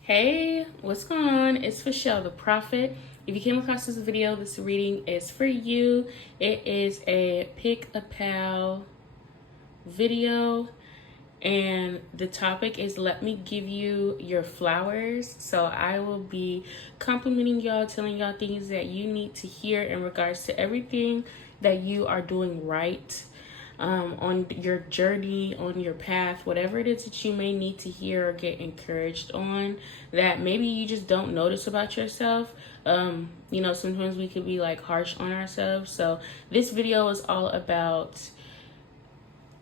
Hey, what's going on? It's Michelle the Prophet. If you came across this video, this reading is for you. It is a pick a pal video, and the topic is let me give you your flowers. So I will be complimenting y'all, telling y'all things that you need to hear in regards to everything that you are doing right on your journey, on your path, whatever it is that you may need to hear or get encouraged on that maybe you just don't notice about yourself. Sometimes we could be like harsh on ourselves. So this video is all about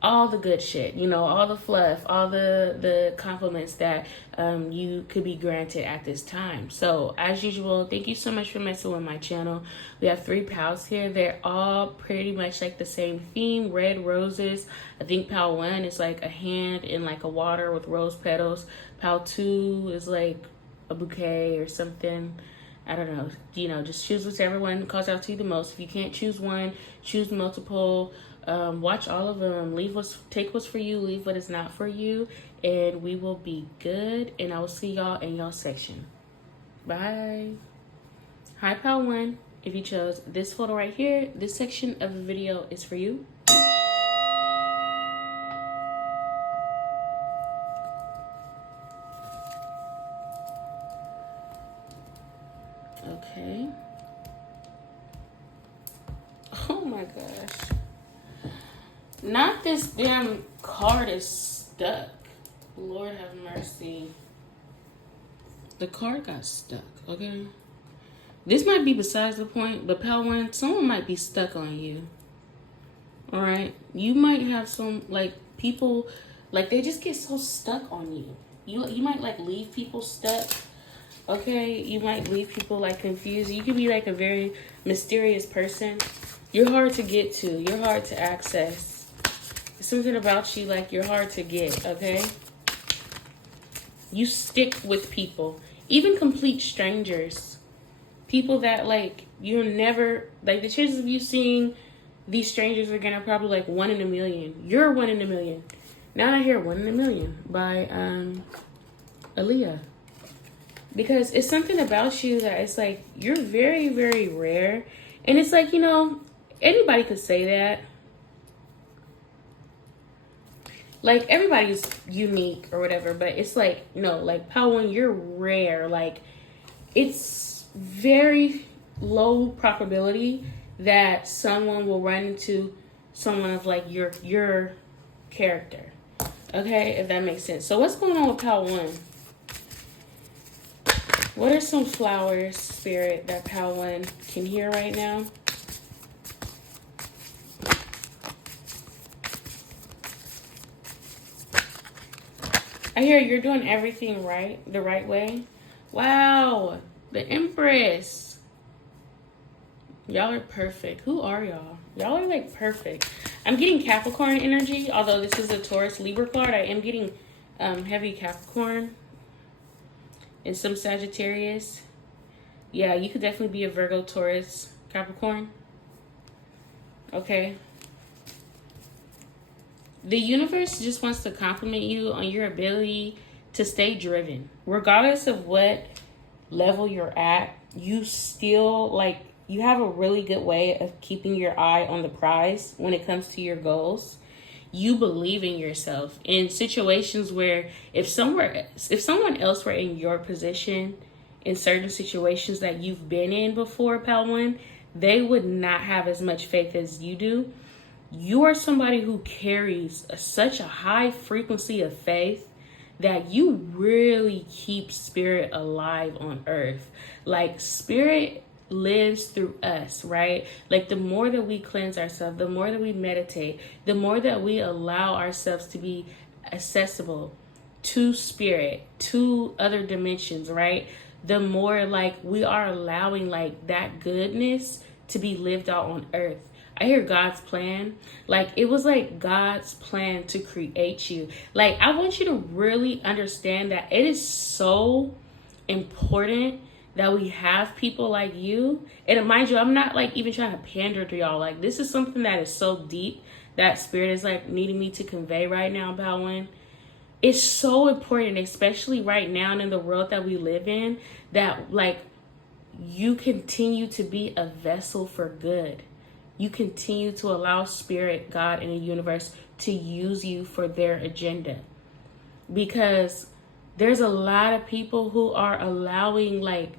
all the good shit, all the fluff, all the compliments that you could be granted at this time. So as usual, thank you so much for messing with my channel. We have 3 pals here. They're all pretty much like the same theme, red roses. I think pal 1 is like a hand in like a water with rose petals. Pal 2 is like a bouquet or something. I don't know, just choose whichever one calls out to you the most. If you can't choose one, choose multiple. Watch all of them. Take what's for you, leave what is not for you, and we will be good. And I will see y'all in y'all section. Bye. Hi, pal 1. If you chose this photo right here, this section of the video is for you. Okay. Oh my gosh. Not this damn card is stuck. Lord have mercy. The card got stuck, okay? This might be besides the point, but pal 1, someone might be stuck on you. Alright? You might have some, like, people, like, they just get so stuck on you. You might, like, leave people stuck. Okay? You might leave people, like, confused. You could be, like, a very mysterious person. You're hard to get to. You're hard to access. There's something about you, like, you're hard to get, okay? You stick with people. Even complete strangers. People that, like, you'll never... Like, the chances of you seeing these strangers are gonna probably, like, 1 in a million. You're 1 in a million. Now I hear 1 in a million by Aaliyah. Because it's something about you that it's, like, you're very, very rare. And it's, like, anybody could say that. Like, everybody's unique or whatever, but it's like, no, like, pal 1, you're rare. Like, it's very low probability that someone will run into someone of, like, your character. Okay, if that makes sense. So what's going on with pal 1? What are some flowers, spirit, that pal 1 can hear right now? I hear you're doing everything right, the right way. Wow, the Empress. Y'all are perfect. Who are y'all? Y'all are like perfect. I'm getting Capricorn energy, although this is a Taurus Libra card. I am getting heavy Capricorn and some Sagittarius. Yeah, you could definitely be a Virgo, Taurus, Capricorn. Okay. The universe just wants to compliment you on your ability to stay driven. Regardless of what level you're at, you still, like, you have a really good way of keeping your eye on the prize when it comes to your goals. You believe in yourself in situations where if someone else were in your position in certain situations that you've been in before, pal 1, they would not have as much faith as you do. You are somebody who carries such a high frequency of faith that you really keep spirit alive on earth. Like, spirit lives through us, right? Like, the more that we cleanse ourselves, the more that we meditate, the more that we allow ourselves to be accessible to spirit, to other dimensions, right? The more, like, we are allowing, like, that goodness to be lived out on earth. I hear God's plan. Like, it was like God's plan to create you. Like, I want you to really understand that it is so important that we have people like you. And mind you, I'm not like even trying to pander to y'all. Like, this is something that is so deep that spirit is like needing me to convey right now, Bowen. it's so important, especially right now in the world that we live in, that like you continue to be a vessel for good. You continue to allow Spirit, God, and the universe to use you for their agenda. Because there's a lot of people who are allowing like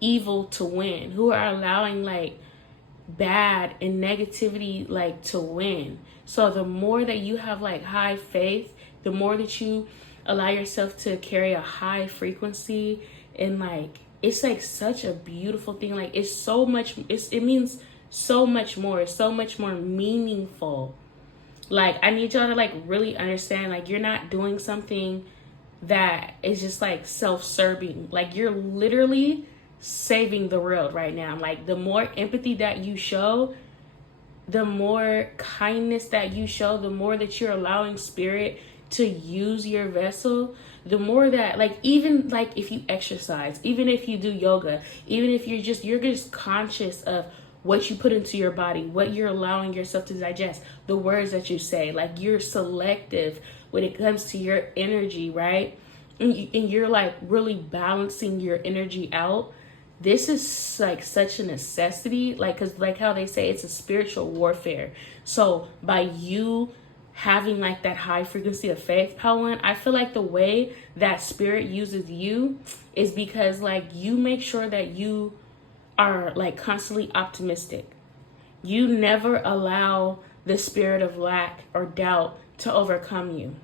evil to win, who are allowing like bad and negativity like to win. So the more that you have like high faith, the more that you allow yourself to carry a high frequency, and like it's like such a beautiful thing. Like it's so much, it means so much more. It's so much more meaningful. Like I need y'all to like really understand, like you're not doing something that is just like self-serving. Like you're literally saving the world right now. Like the more empathy that you show, the more kindness that you show, the more that you're allowing Spirit to use your vessel, the more that like, even like if you exercise, even if you do yoga, even if you're just conscious of what you put into your body, what you're allowing yourself to digest, the words that you say, like you're selective when it comes to your energy, right? And you're like really balancing your energy out. This is like such a necessity, like, because like how they say it's a spiritual warfare. So by you having like that high frequency of faith, Pawan, I feel like the way that Spirit uses you is because like you make sure that you are like constantly optimistic. You never allow the spirit of lack or doubt to overcome you.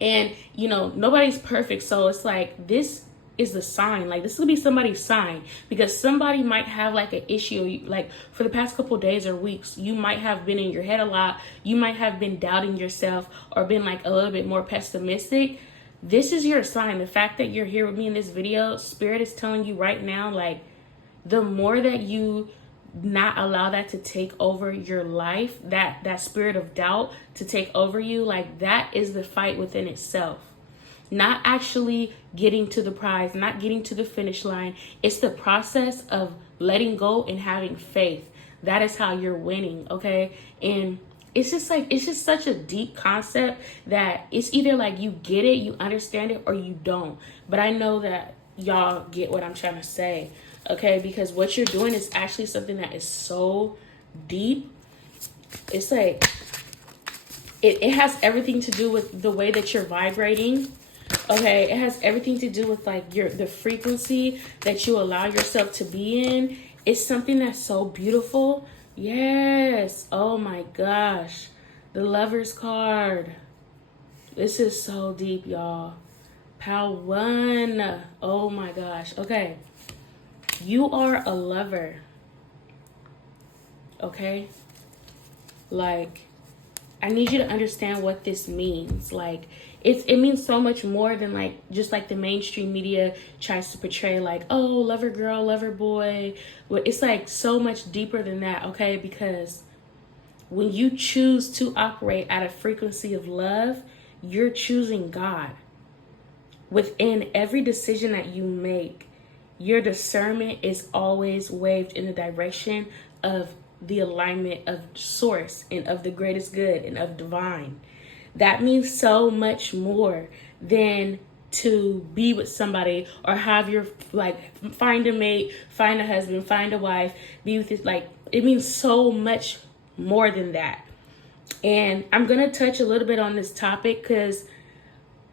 And you know, nobody's perfect, so it's like this is the sign. Like this will be somebody's sign, because somebody might have like an issue. Like for the past couple days or weeks, you might have been in your head a lot. You might have been doubting yourself or been like a little bit more pessimistic. This is your sign. The fact that you're here with me in this video, Spirit is telling you right now, like the more that you not allow that to take over your life, that spirit of doubt to take over you, like that is the fight within itself. Not actually getting to the prize, not getting to the finish line. It's the process of letting go and having faith. That is how you're winning, okay? And it's just like, it's just such a deep concept that it's either like you get it, you understand it, or you don't. But I know that y'all get what I'm trying to say, okay? Because what you're doing is actually something that is so deep. It's like, it has everything to do with the way that you're vibrating. Okay, it has everything to do with like the frequency that you allow yourself to be in. It's something that's so beautiful. Yes. Oh my gosh. The Lover's card. This is so deep, y'all. Pal 1. Oh my gosh. Okay. You are a lover. Okay? Like, I need you to understand what this means. Like, it means so much more than like just like the mainstream media tries to portray, like, oh, lover girl, lover boy. It's like so much deeper than that, okay? Because when you choose to operate at a frequency of love, you're choosing God. Within every decision that you make, your discernment is always waved in the direction of the alignment of source and of the greatest good and of divine. That means so much more than to be with somebody or have your, like, find a mate, find a husband, find a wife, be with it. Like, it means so much more than that. And I'm going to touch a little bit on this topic because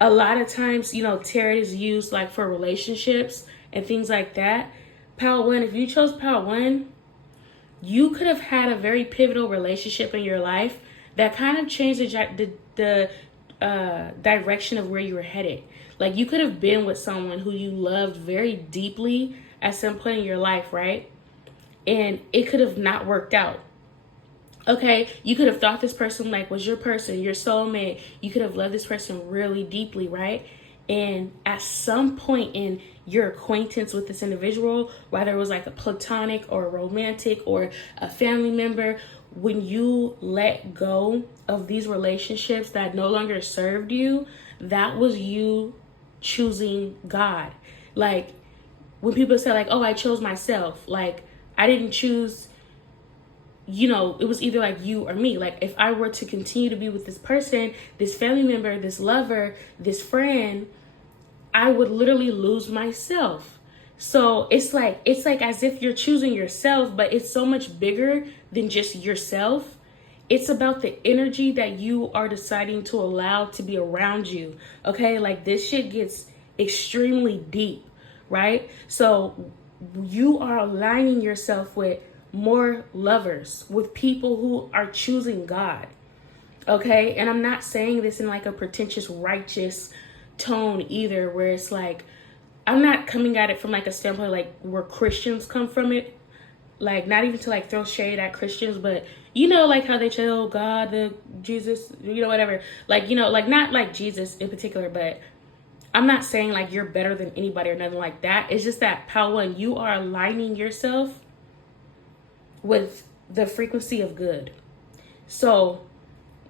a lot of times, you know, tarot is used like for relationships and things like that. Pal 1, if you chose Pal 1, you could have had a very pivotal relationship in your life that kind of changed the direction of where you were headed. Like, you could have been with someone who you loved very deeply at some point in your life, right? And it could have not worked out. Okay, you could have thought this person like was your person, your soulmate. You could have loved this person really deeply, right? And at some point in your acquaintance with this individual, whether it was like a platonic or a romantic or a family member, when you let go of these relationships that no longer served you, that was you choosing God. Like, when people say like, oh, I chose myself, like, I didn't choose you know, it was either like you or me. Like if I were to continue to be with this person, this family member, this lover, this friend, I would literally lose myself. So it's like as if you're choosing yourself, but it's so much bigger than just yourself. It's about the energy that you are deciding to allow to be around you. Okay, like this shit gets extremely deep, right? So you are aligning yourself with more lovers, with people who are choosing God. Okay, and I'm not saying this in like a pretentious righteous tone either, where it's like, I'm not coming at it from like a standpoint like where Christians come from it, like not even to like throw shade at Christians, but you know, like how they say, oh God, the Jesus, you know, whatever, like, you know, like not like Jesus in particular, but I'm not saying like you're better than anybody or nothing like that. It's just that, Pal One, you are aligning yourself with the frequency of good. So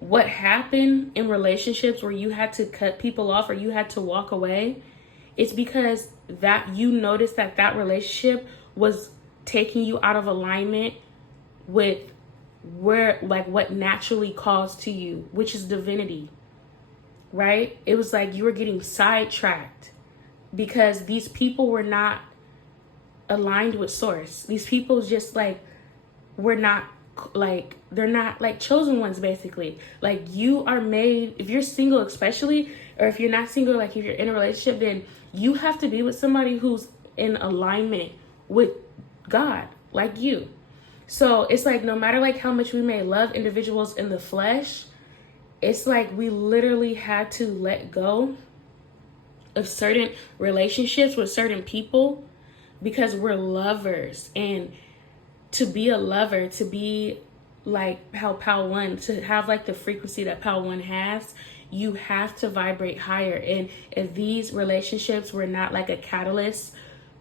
what happened in relationships where you had to cut people off or you had to walk away, it's because that you noticed that that relationship was taking you out of alignment with where, like, what naturally calls to you, which is divinity, right? It was like you were getting sidetracked because these people were not aligned with source. These people just like were not like, they're not like chosen ones, basically. Like you are made, if you're single especially, or if you're not single, like if you're in a relationship, then you have to be with somebody who's in alignment with God, like you. So it's like, no matter like how much we may love individuals in the flesh, it's like we literally had to let go of certain relationships with certain people because we're lovers. And to be a lover, to be like how Pal One, to have like the frequency that Pal One has, you have to vibrate higher. And if these relationships were not like a catalyst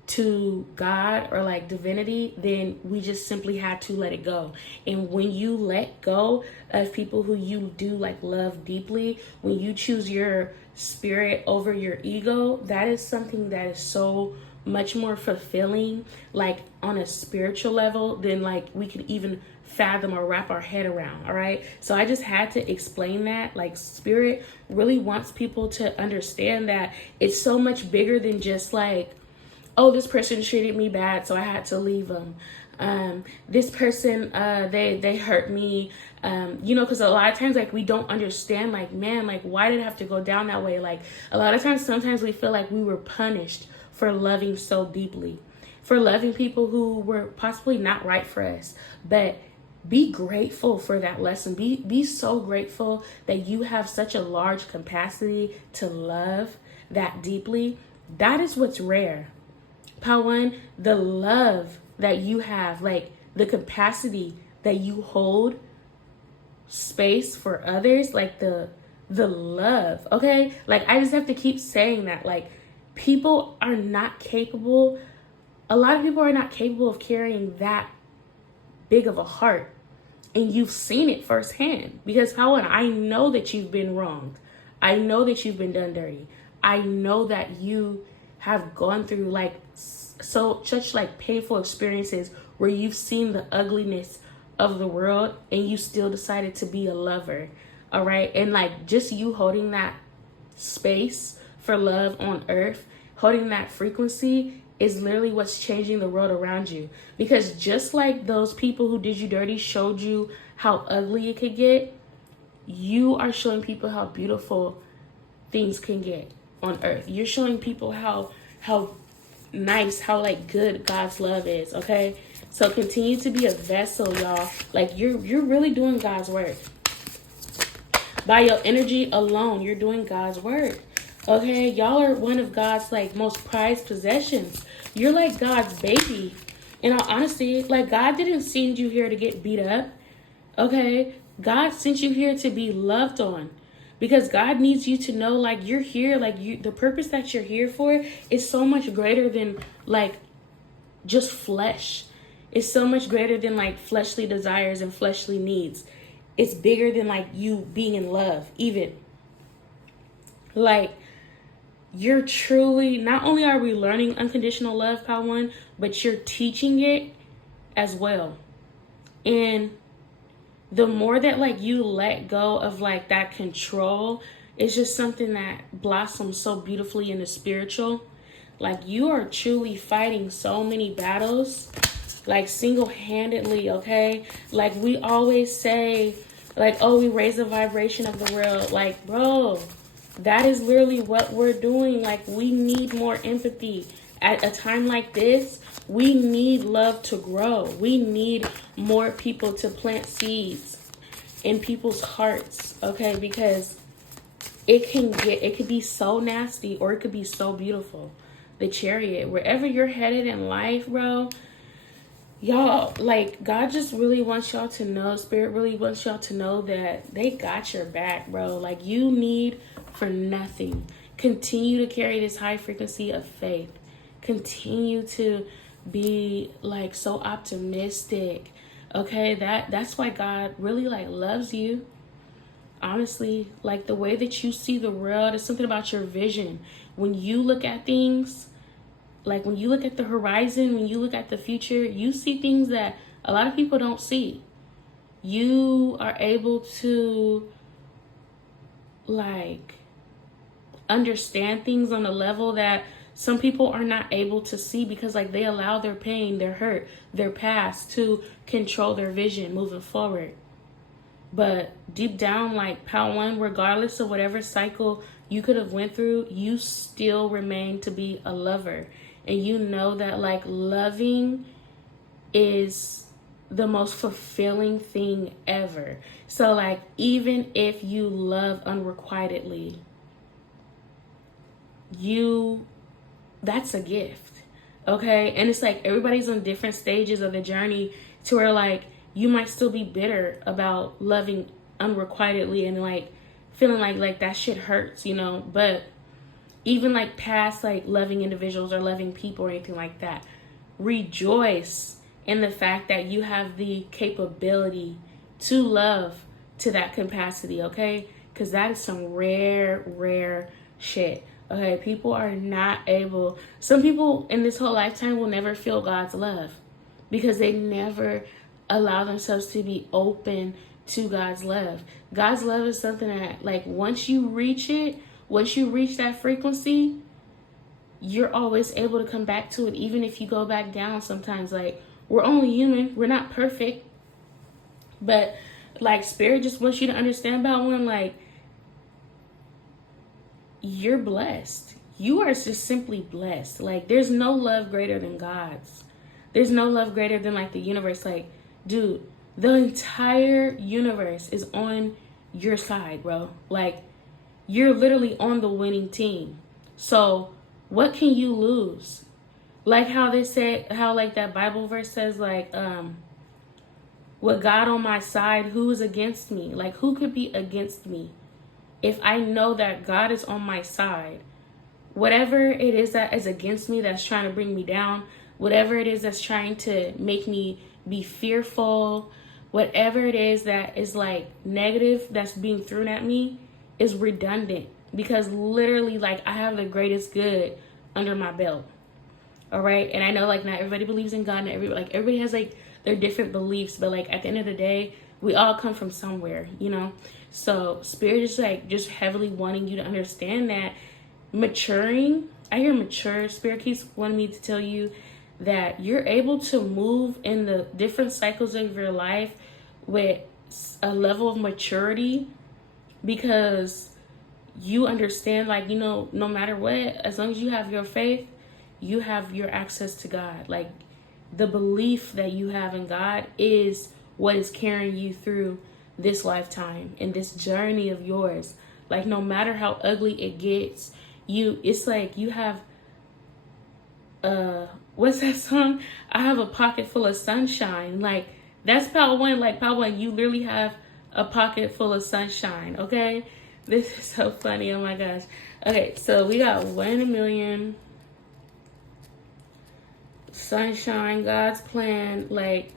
to God or like divinity, then we just simply had to let it go. And when you let go of people who you do like love deeply, when you choose your spirit over your ego, that is something that is so much more fulfilling, like on a spiritual level, than like we could even fathom or wrap our head around. All right, so I just had to explain that. Like spirit really wants people to understand that it's so much bigger than just like, oh, this person treated me bad, so I had to leave them. This person, they hurt me. You know, because a lot of times, like, we don't understand, like, man, like, why did it have to go down that way? Like, a lot of times, sometimes we feel like we were punished for loving so deeply, for loving people who were possibly not right for us. But be grateful for that lesson. Be so grateful that you have such a large capacity to love that deeply. That is what's rare. Pal One, the love that you have, like the capacity that you hold space for others, like the love, okay? Like I just have to keep saying that, like people are not capable, a lot of people are not capable of carrying that big of a heart. And you've seen it firsthand because Pal One, I know that you've been wronged. I know that you've been done dirty. I know that you have gone through like such like painful experiences where you've seen the ugliness of the world and you still decided to be a lover. All right. And like just you holding that space for love on earth, holding that frequency is literally what's changing the world around you. Because just like those people who did you dirty showed you how ugly it could get, you are showing people how beautiful things can get on earth. You're showing people how nice, how like good God's love is. Okay, so continue to be a vessel, y'all. Like you're really doing God's work by your energy alone. You're doing God's work. Okay, y'all are one of God's like most prized possessions. You're like God's baby. In all honesty, like God didn't send you here to get beat up. Okay, God sent you here to be loved on. Because God needs you to know, like, you're here, like, the purpose that you're here for is so much greater than, like, just flesh. It's so much greater than, like, fleshly desires and fleshly needs. It's bigger than, like, you being in love, even. Like, you're truly, not only are we learning unconditional love, Pal One, but you're teaching it as well. And the more that like you let go of like that control, it's just something that blossoms so beautifully in the spiritual. Like you are truly fighting so many battles, like single-handedly, okay? Like we always say, like, oh, we raise the vibration of the world. Like, bro, that is literally what we're doing. Like, we need more empathy. At a time like this, we need love to grow. We need more people to plant seeds in people's hearts, okay? Because it could be so nasty or it could be so beautiful. The Chariot, wherever you're headed in life, bro, y'all, like, God just really wants y'all to know, Spirit really wants y'all to know that they got your back, bro. Like, you need for nothing. Continue to carry this high frequency of faith. Continue to be, like, so optimistic, okay? That's why God really, like, loves you. Honestly, like, the way that you see the world is something about your vision. When you look at things, like when you look at the horizon, when you look at the future, you see things that a lot of people don't see. You are able to like understand things on a level that some people are not able to see because like they allow their pain, their hurt, their past to control their vision moving forward. But deep down, like Power One, regardless of whatever cycle you could have went through, you still remain to be a lover. And you know that like loving is the most fulfilling thing ever. So like even if you love unrequitedly, that's a gift. Okay? And it's like everybody's on different stages of the journey to where like you might still be bitter about loving unrequitedly and like feeling like that shit hurts, you know, but even like past like loving individuals or loving people or anything like that, rejoice in the fact that you have the capability to love to that capacity, okay? Because that is some rare shit, okay? People are not able, some people in this whole lifetime will never feel God's love because they never allow themselves to be open to God's love. God's love is something that like once you reach it, once you reach that frequency, you're always able to come back to it, even if you go back down sometimes. Like, we're only human. We're not perfect. But, like, Spirit just wants you to understand about one, like, you're blessed. You are just simply blessed. Like, there's no love greater than God's. There's no love greater than, like, the universe. Like, dude, the entire universe is on your side, bro. Like, you're literally on the winning team. So what can you lose? Like how they say, how like that Bible verse says, like, with God on my side, who is against me? Like, who could be against me? If I know that God is on my side, whatever it is that is against me, that's trying to bring me down, whatever it is that's trying to make me be fearful, whatever it is that is like negative that's being thrown at me, is redundant, because literally like I have the greatest good under my belt. All right. And I know like not everybody believes in God, and everybody has like their different beliefs, but like at the end of the day, we all come from somewhere, you know? So Spirit is like just heavily wanting you to understand that maturing, I hear mature, Spirit keeps wanting me to tell you that you're able to move in the different cycles of your life with a level of maturity, because you understand, like, you know, no matter what, as long as you have your faith, you have your access to God. Like, the belief that you have in God is what is carrying you through this lifetime and this journey of yours. Like, no matter how ugly it gets, it's like you have, what's that song? I have a pocket full of sunshine. Like, that's Power One. Like, Power One, you literally have a pocket full of sunshine, okay? This is so funny. Oh my gosh. Okay, so we got 1 in a million, sunshine, God's plan, like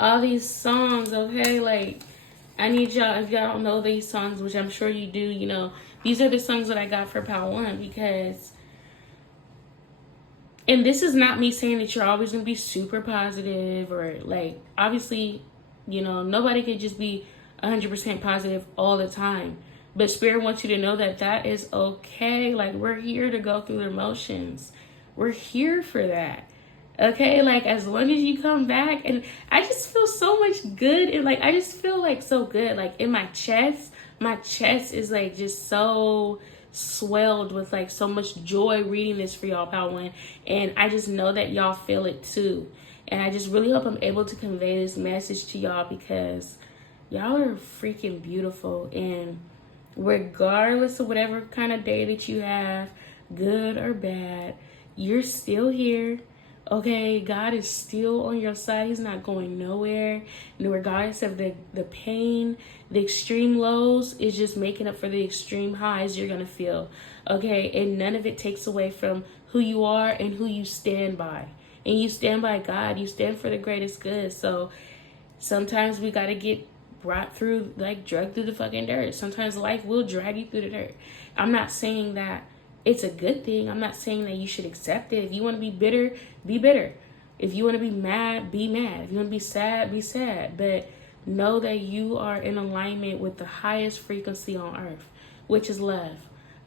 all these songs, okay? Like, I need y'all, if y'all don't know these songs, which I'm sure you do, you know, these are the songs that I got for Power One, because, and this is not me saying that you're always going to be super positive, or like, obviously You know, nobody could just be 100% positive all the time. But Spirit wants you to know that that is okay. Like, we're here to go through the emotions. We're here for that. Okay, like, as long as you come back. And I just feel so much good. And, like, I just feel, like, so good. Like, in my chest is, like, just so swelled with, like, so much joy reading this for y'all, Pal One. And I just know that y'all feel it, too. And I just really hope I'm able to convey this message to y'all, because y'all are freaking beautiful. And regardless of whatever kind of day that you have, good or bad, you're still here. Okay, God is still on your side. He's not going nowhere. And regardless of the pain, the extreme lows is just making up for the extreme highs you're going to feel. Okay, and none of it takes away from who you are and who you stand by. And you stand by God. You stand for the greatest good. So sometimes we got to get brought through, like, drugged through the fucking dirt. Sometimes life will drag you through the dirt. I'm not saying that it's a good thing. I'm not saying that you should accept it. If you want to be bitter, be bitter. If you want to be mad, be mad. If you want to be sad, be sad. But know that you are in alignment with the highest frequency on earth, which is love.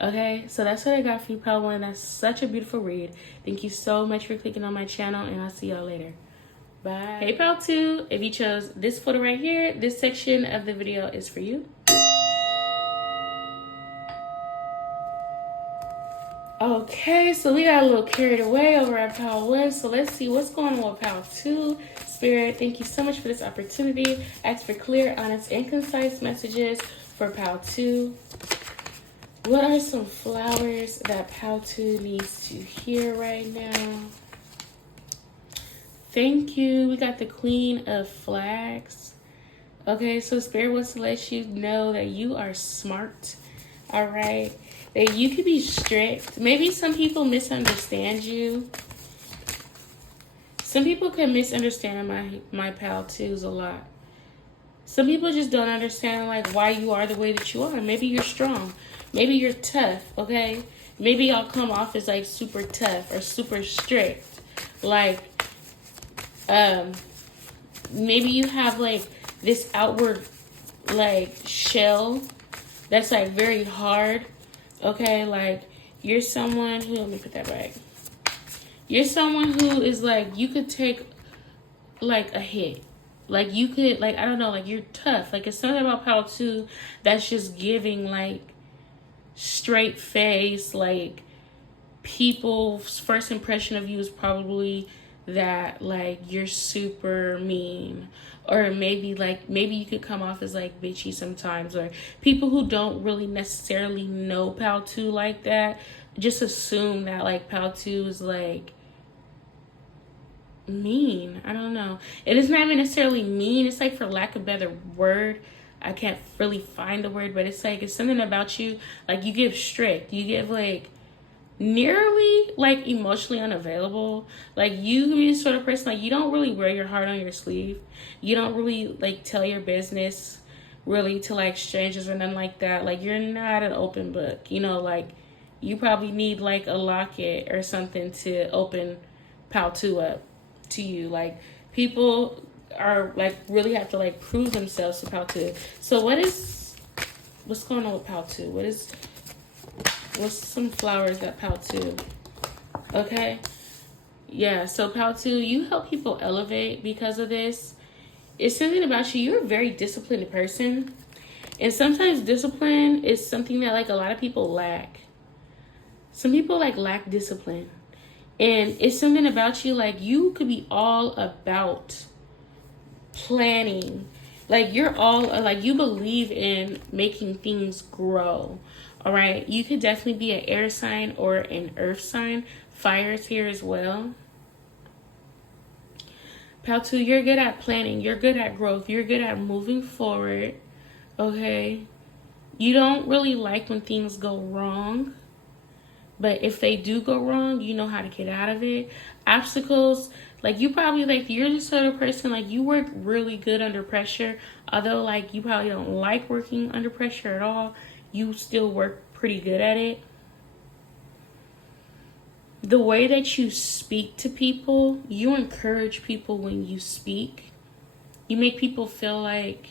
Okay, so that's what I got for you, Pal One. That's such a beautiful read. Thank you so much for clicking on my channel, and I'll see y'all later. Bye. Hey, Pal Two. If you chose this photo right here, this section of the video is for you. Okay, so we got a little carried away over at Pal One. So let's see what's going on with Pal Two. Spirit, thank you so much for this opportunity. Ask for clear, honest, and concise messages for Pal Two. What are some flowers that Pal Two needs to hear right now? Thank you. We got the Queen of Flags. Okay, so Spirit wants to let you know that you are smart. All right. That you could be strict. Maybe some people misunderstand you. Some people can misunderstand my Pal Twos a lot. Some people just don't understand, like, why you are the way that you are. Maybe you're strong. Maybe you're tough, okay? Maybe y'all come off as, like, super tough or super strict. Like, maybe you have, like, this outward, like, shell that's, like, very hard, okay? Like, you're someone who, let me put that back. You're someone who is, like, you could take, like, a hit. Like, you could, like, I don't know, like, you're tough. Like, it's something about Pal Two that's just giving, like, straight face. Like, people's first impression of you is probably that, like, you're super mean. Or maybe you could come off as, like, bitchy sometimes. Or people who don't really necessarily know Pal Two like that just assume that, like, Pal Two is, like, mean. I don't know. It is not even necessarily mean. It's, like, for lack of a better word, I can't really find the word, but it's, like, it's something about you. Like, you give strict. You give, like, nearly, like, emotionally unavailable. Like, you can be the sort of person, like, you don't really wear your heart on your sleeve. You don't really, like, tell your business really to, like, strangers or nothing like that. Like, you're not an open book. You know, like, you probably need, like, a locket or something to open Pal Two up to you. Like, people are, like, really have to, like, prove themselves to Pal Two. So what's going on with Pal Two? What's some flowers that Pal Two? Okay. Yeah, so Pal Two, you help people elevate because of this. It's something about you. You're a very disciplined person. And sometimes discipline is something that, like, a lot of people lack. Some people, like, lack discipline. And it's something about you, like, you could be all about planning. Like, you're all, like, you believe in making things grow. All right. You could definitely be an air sign or an earth sign. Fire is here as well. Pal Two, you're good at planning. You're good at growth. You're good at moving forward. Okay. You don't really like when things go wrong. But if they do go wrong, you know how to get out of it. Obstacles, like, you probably, like, you're the sort of person, like, you work really good under pressure. Although, like, you probably don't like working under pressure at all. You still work pretty good at it. The way that you speak to people, you encourage people when you speak. You make people feel like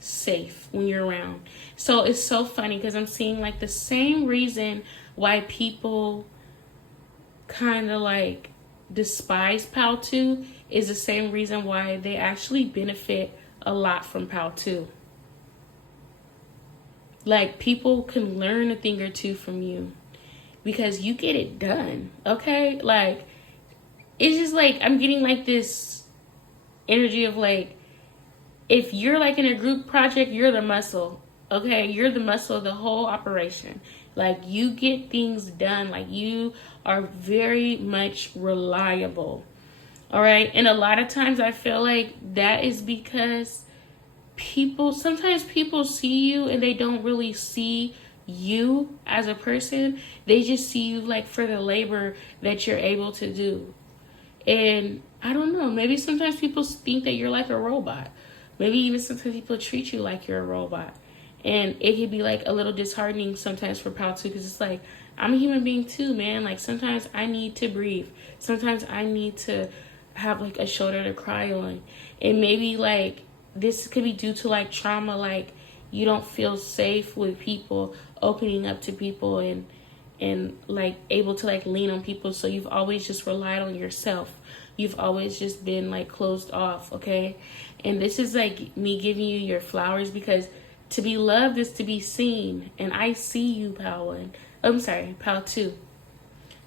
safe when you're around. So it's so funny because I'm seeing like the same reason why people kind of like despise PAL 2 is the same reason why they actually benefit a lot from PAL 2. Like, people can learn a thing or two from you because you get it done, okay? Like, it's just like I'm getting like this energy of like, if you're like in a group project, you're the muscle, okay? You're the muscle of the whole operation. Like, you get things done. Like, you are very much reliable, all right? And a lot of times I feel like that is because sometimes people see you and they don't really see you as a person. They just see you like for the labor that you're able to do. And I don't know, maybe sometimes people think that you're like a robot. Maybe even sometimes people treat you like you're a robot. And it can be like a little disheartening sometimes for PAL 2 because it's like, I'm a human being too, man. Like, sometimes I need to breathe. Sometimes I need to have like a shoulder to cry on. And maybe like this could be due to like trauma, like you don't feel safe with people, opening up to people and like able to like lean on people. So you've always just relied on yourself. You've always just been like closed off, okay? And this is like me giving you your flowers because to be loved is to be seen. And I see you, PAL 1. I'm sorry, PAL 2.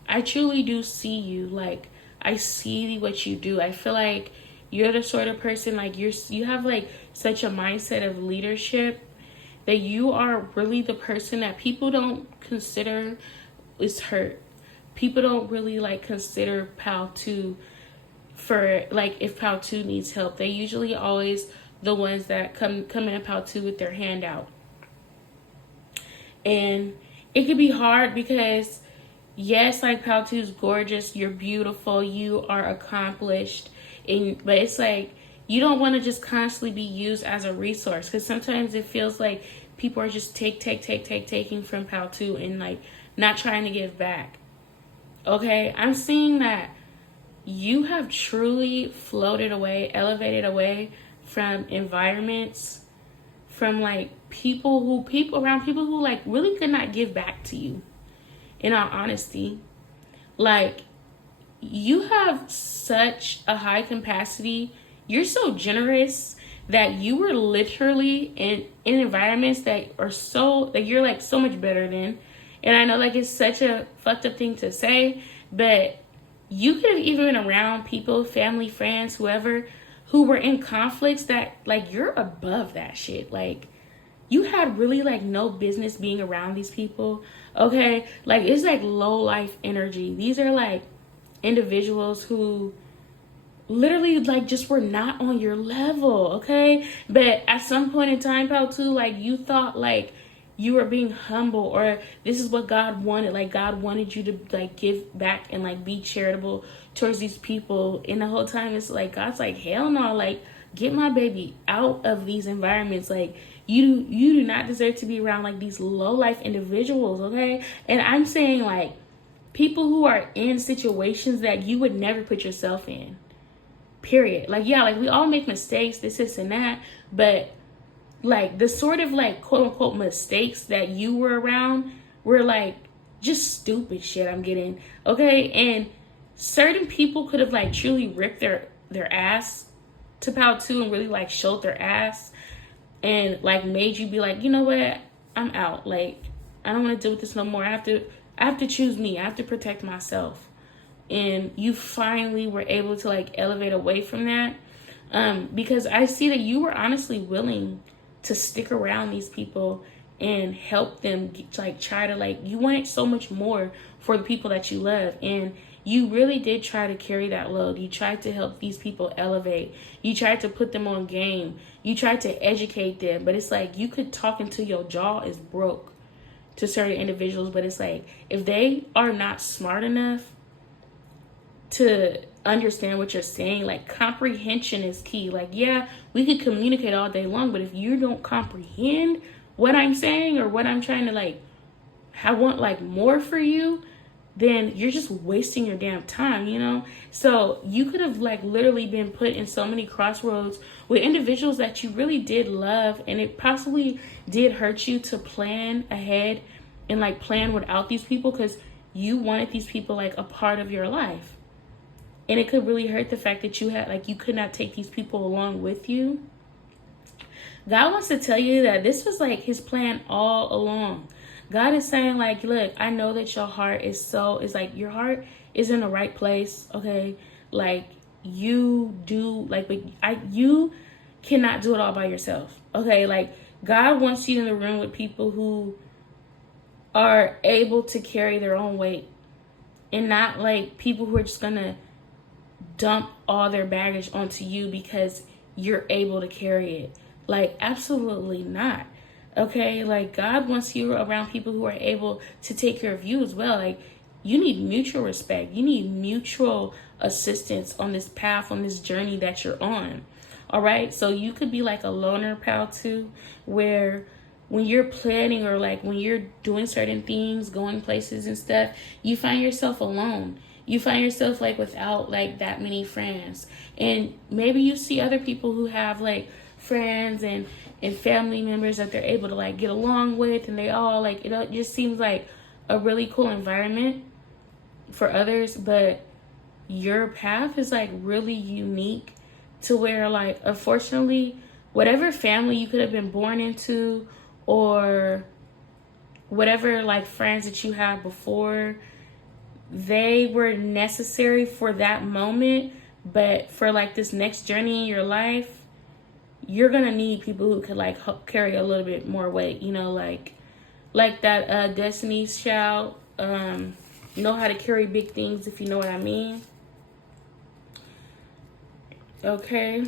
I truly do see you. Like, I see what you do. I feel like you're the sort of person, like you have like such a mindset of leadership that you are really the person that people don't consider is hurt. People don't really like consider PAL 2 for like if PAL 2 needs help. They usually always the ones that come in PAL 2 with their hand out. And it can be hard because yes, like PAL 2 is gorgeous, you're beautiful, you are accomplished. But it's like you don't want to just constantly be used as a resource because sometimes it feels like people are just taking from PAL 2 and like not trying to give back. Okay, I'm seeing that you have truly floated away, elevated away from environments, from like people who like really could not give back to you. In all honesty, like, you have such a high capacity. You're so generous that you were literally in environments that are that you're like so much better than. And I know like it's such a fucked up thing to say, but you could have even been around people, family, friends, whoever, who were in conflicts that like you're above that shit. Like, you had really like no business being around these people. Okay, like it's like low life energy. These are like individuals who literally like just were not on your level, okay? But at some point in time, PAL 2, like you thought like you were being humble or this is what God wanted. Like God wanted you to like give back and like be charitable towards these people. And the whole time it's like God's like, hell no, like get my baby out of these environments. Like you do not deserve to be around like these low life individuals, okay? And I'm saying like people who are in situations that you would never put yourself in. Period. Like, yeah, like we all make mistakes, this and that, but like the sort of like quote unquote mistakes that you were around were like just stupid shit I'm getting. Okay. And certain people could have like truly ripped their ass to PAL 2 and really like showed their ass and like made you be like, you know what? I'm out. Like, I don't want to deal with this no more. I have to choose me. I have to protect myself. And you finally were able to like elevate away from that. Because I see that you were honestly willing to stick around these people and help them try to like, you wanted so much more for the people that you love. And you really did try to carry that load. You tried to help these people elevate. You tried to put them on game. You tried to educate them. But it's like you could talk until your jaw is broke to certain individuals. But it's like if they are not smart enough to understand what you're saying, like comprehension is key. Like, yeah, we could communicate all day long, but if you don't comprehend what I'm saying or what I'm trying to like, I want like more for you, then you're just wasting your damn time, you know? So you could have like literally been put in so many crossroads with individuals that you really did love, and it possibly did hurt you to plan ahead and like plan without these people because you wanted these people like a part of your life. And it could really hurt the fact that you could not take these people along with you. God wants to tell you that this was like his plan all along. God is saying like, look, I know that your heart is like your heart is in the right place. Okay. Like you do like, you cannot do it all by yourself. Okay. Like God wants you in the room with people who are able to carry their own weight, and not like people who are just going to dump all their baggage onto you because you're able to carry it. Like, absolutely not. Okay, like God wants you around people who are able to take care of you as well. Like, you need mutual respect. You need mutual assistance on this path, on this journey that you're on. All right, so you could be like a loner pal too, where when you're planning or like when you're doing certain things, going places and stuff, you find yourself alone. You find yourself like without like that many friends. And maybe you see other people who have like friends and family members that they're able to like get along with, and they all like, it just seems like a really cool environment for others, but your path is like really unique to where like, unfortunately, whatever family you could have been born into or whatever like friends that you had before, they were necessary for that moment, but for like this next journey in your life, you're gonna need people who could like carry a little bit more weight, you know, like that Destiny's Child, know how to carry big things, if you know what I mean. Okay,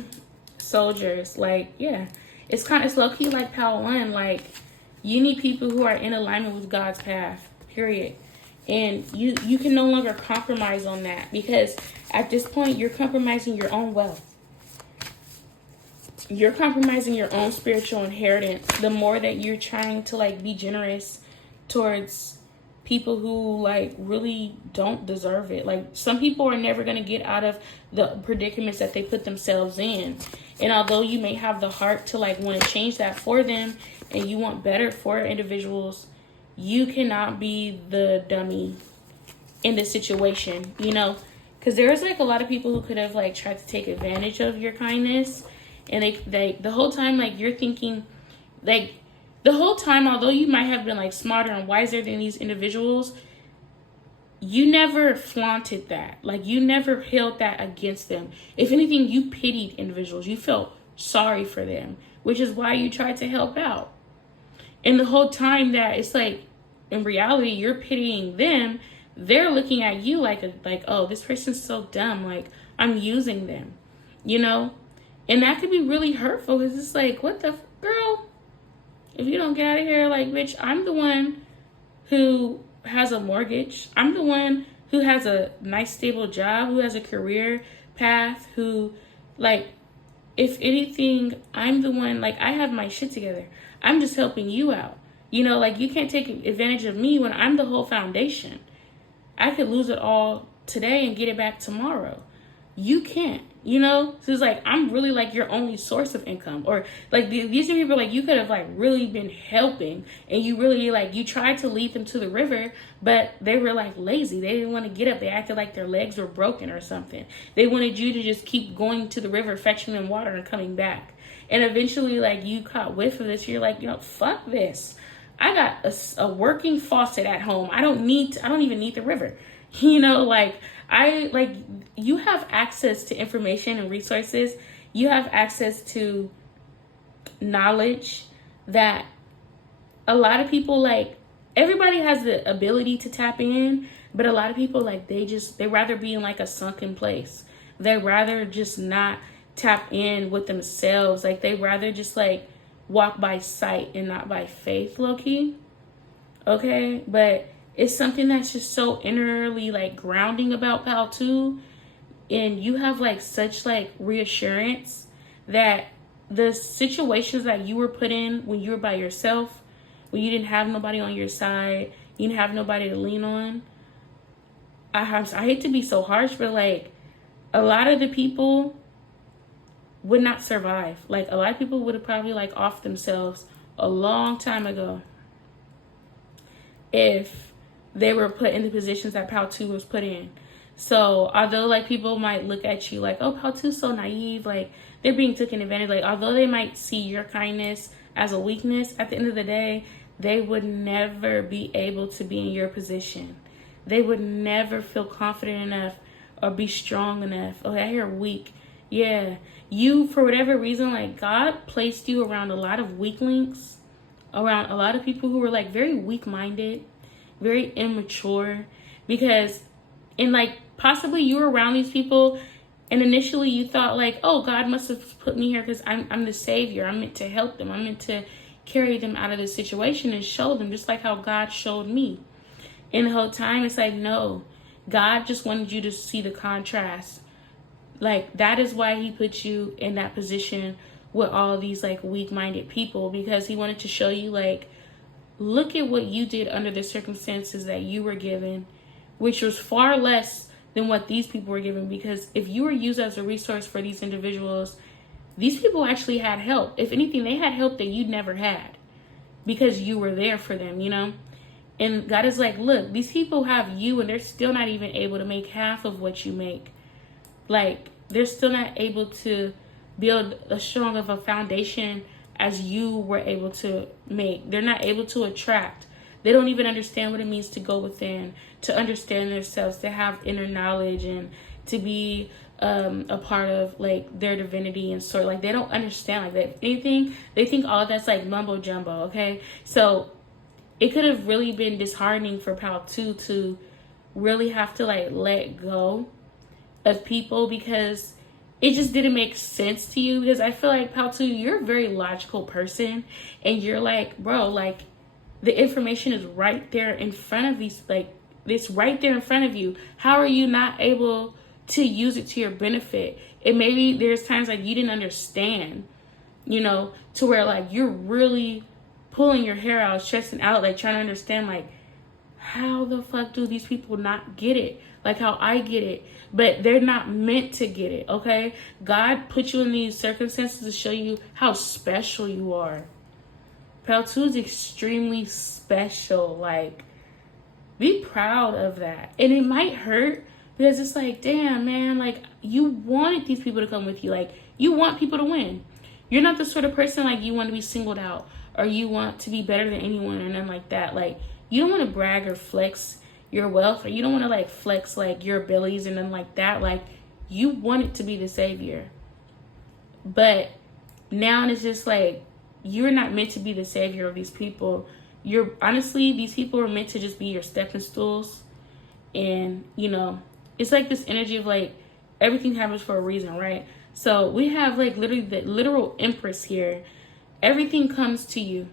soldiers, like, yeah, it's low-key like Power One. Like, you need people who are in alignment with God's path, period. And you can no longer compromise on that, because at this point you're compromising your own wealth. You're compromising your own spiritual inheritance the more that you're trying to like be generous towards people who like really don't deserve it. Like, some people are never going to get out of the predicaments that they put themselves in. And although you may have the heart to like want to change that for them and you want better for individuals, you cannot be the dummy in this situation, you know, because there's like a lot of people who could have like tried to take advantage of your kindness. And they the whole time, like, you're thinking, like, the whole time, although you might have been like smarter and wiser than these individuals, you never flaunted that. Like, you never held that against them. If anything, you pitied individuals. You felt sorry for them, which is why you tried to help out. And the whole time that it's like, in reality, you're pitying them, they're looking at you like, oh, this person's so dumb. Like, I'm using them, you know? And that could be really hurtful, because it's like, what the girl? If you don't get out of here, like, bitch, I'm the one who has a mortgage. I'm the one who has a nice, stable job, who has a career path, who, like, if anything, I'm the one, like, I have my shit together. I'm just helping you out. You know, like, you can't take advantage of me when I'm the whole foundation. I could lose it all today and get it back tomorrow. You can't, you know? So it's like, I'm really like your only source of income. Or like these are people like you could have like really been helping, and you really like, you tried to lead them to the river, but they were like lazy. They didn't want to get up. They acted like their legs were broken or something. They wanted you to just keep going to the river, fetching them water and coming back. And eventually like you caught whiff of this. You're like, you know, fuck this. I got a working faucet at home. I don't even need the river. You know, like, you have access to information and resources. You have access to knowledge that a lot of people, like, everybody has the ability to tap in, but a lot of people, like, they rather be in like a sunken place. They rather just not tap in with themselves. Like, they rather just like walk by sight and not by faith, low-key. Okay, but it's something that's just so innerly like grounding about PAL 2. And you have like such like reassurance that the situations that you were put in when you were by yourself, when you didn't have nobody on your side, you didn't have nobody to lean on, I hate to be so harsh, but like a lot of the people would not survive. Like a lot of people would have probably like off themselves a long time ago if they were put in the positions that Pal 2 was put in. So although like people might look at you like, oh, Pal 2's so naive, like they're being taken advantage, like although they might see your kindness as a weakness, at the end of the day, they would never be able to be in your position. They would never feel confident enough or be strong enough. Oh, I hear weak. Yeah, you, for whatever reason, like God placed you around a lot of weaklings, around a lot of people who were like very weak-minded, very immature, because and like possibly you were around these people and initially you thought like, oh, God must have put me here because I'm the savior. I'm meant to help them. I'm meant to carry them out of this situation and show them, just like how God showed me. And the whole time it's like, no, God just wanted you to see the contrast. Like that is why he put you in that position with all these like weak-minded people, because he wanted to show you like, look at what you did under the circumstances that you were given, which was far less than what these people were given. Because if you were used as a resource for these individuals, these people actually had help. If anything, they had help that you'd never had because you were there for them, you know? And God is like, look, these people have you and they're still not even able to make half of what you make. Like, they're still not able to build as strong of a foundation as you were able to make. They're not able to attract. They don't even understand what it means to go within, to understand themselves, to have inner knowledge, and to be a part of like their divinity and sort. Like they don't understand like that. If anything, they think all of that's like mumbo jumbo. Okay, so it could have really been disheartening for Pal 2 to really have to like let go of people because it just didn't make sense to you. Because I feel like Pal 2, you're a very logical person, and you're like, bro, like the information is right there in front of these, like it's right there in front of you. How are you not able to use it to your benefit? And maybe there's times like you didn't understand, you know, to where like you're really pulling your hair out, stressing out, like trying to understand like, how the fuck do these people not get it? Like how I get it, but they're not meant to get it, okay? God put you in these circumstances to show you how special you are. Pal 2 is extremely special. Like, be proud of that. And it might hurt because it's like, damn, man, like you wanted these people to come with you. Like you want people to win. You're not the sort of person like you want to be singled out or you want to be better than anyone or nothing like that. Like you don't want to brag or flex your wealth, or you don't want to like flex like your abilities and nothing like that. Like you wanted to be the savior. But now it's just like, you're not meant to be the savior of these people. You're honestly, these people are meant to just be your stepping stools. And, you know, it's like this energy of like, everything happens for a reason, right? So we have like literally the literal empress here. Everything comes to you